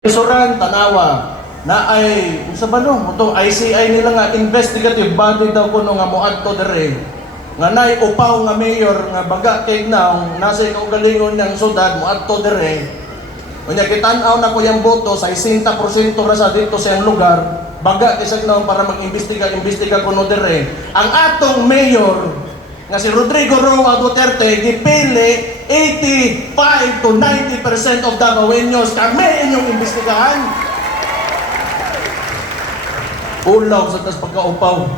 Suran, Tanawa, na ay, sa ba no, ICI nila nga, investigative body daw ko nga moadto dere, nga nay upaw nga mayor, nga baga kay na, nasa ikaw galingon ng sudad, moadto dere, Kunya kitanaw na ko yung boto sa 60% ra sa dito sa lugar, baga kisag na para mag-imbestiga, imbestiga ko no dere. Ang atong mayor nga si Rodrigo Roa Duterte gipili 85 to 90% of Davaoenos kami inyong imbestigahan. Ulaw sa tas pagkaupaw.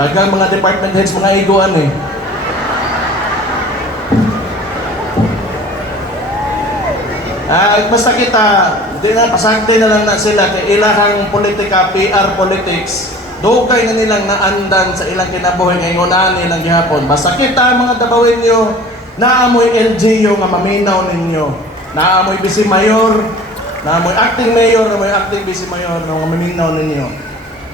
Dagang mga department heads mga iguan eh. Ah, basta kita, di na pasagte na lang na sila kay ilahang politika, PR politics. Dugay na nilang naandan sa ilang kinabuhi ngayon na nilang gihapon. Basta kita mga dabawin nyo, naamoy LGU nga maminaw ninyo. Naamoy bisi mayor, naamoy acting mayor, naamoy acting bisi mayor nga maminaw ninyo.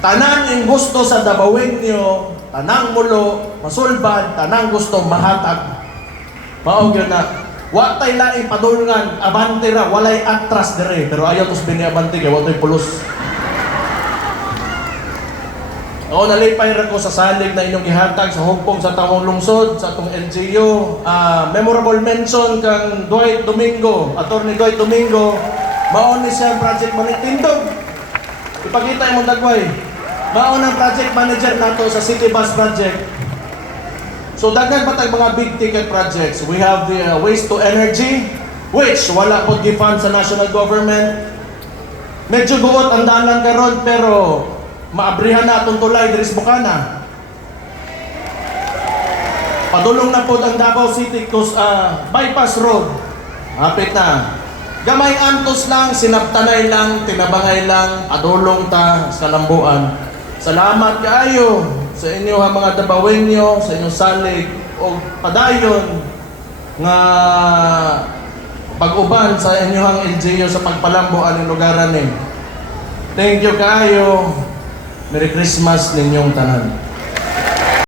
Tanan yung gusto sa dabawin nyo, tanang mulo, masulbad, tanang gusto mahatag. Maog yun na. Wa tay laing abante ra, walay atras dire. Pero ayaw tos bini abante kay wa tay pulos. Oo, nalipay ra ko sa salig na inyong gihatag sa hugpong sa taong lungsod, sa atong LGU. Ah, memorable mention kang Dwight Domingo, Attorney Dwight Domingo. Maon ni siya project manager. Tindog! Ipakita imong dagway. Maon ang project manager nato sa City Bus Project. So daghan pa tayong mga big ticket projects. We have the uh, waste to energy, which wala po gi-fund sa national government. Medyo guot ang dalan karon pero maabrihan na atong tulay diri sa Bukana. Padulong na po ang Davao City kus uh, bypass road. Hapit na. Gamay antos lang, sinaptanay lang, tinabangay lang, padulong ta sa lambuan. Salamat kaayo sa inyo ha mga dabawenyo, sa inyong salig o padayon nga pag-uban sa inyong LGU sa pagpalambo ang lugaran ni. Thank you kaayo. Merry Christmas ninyong tanan.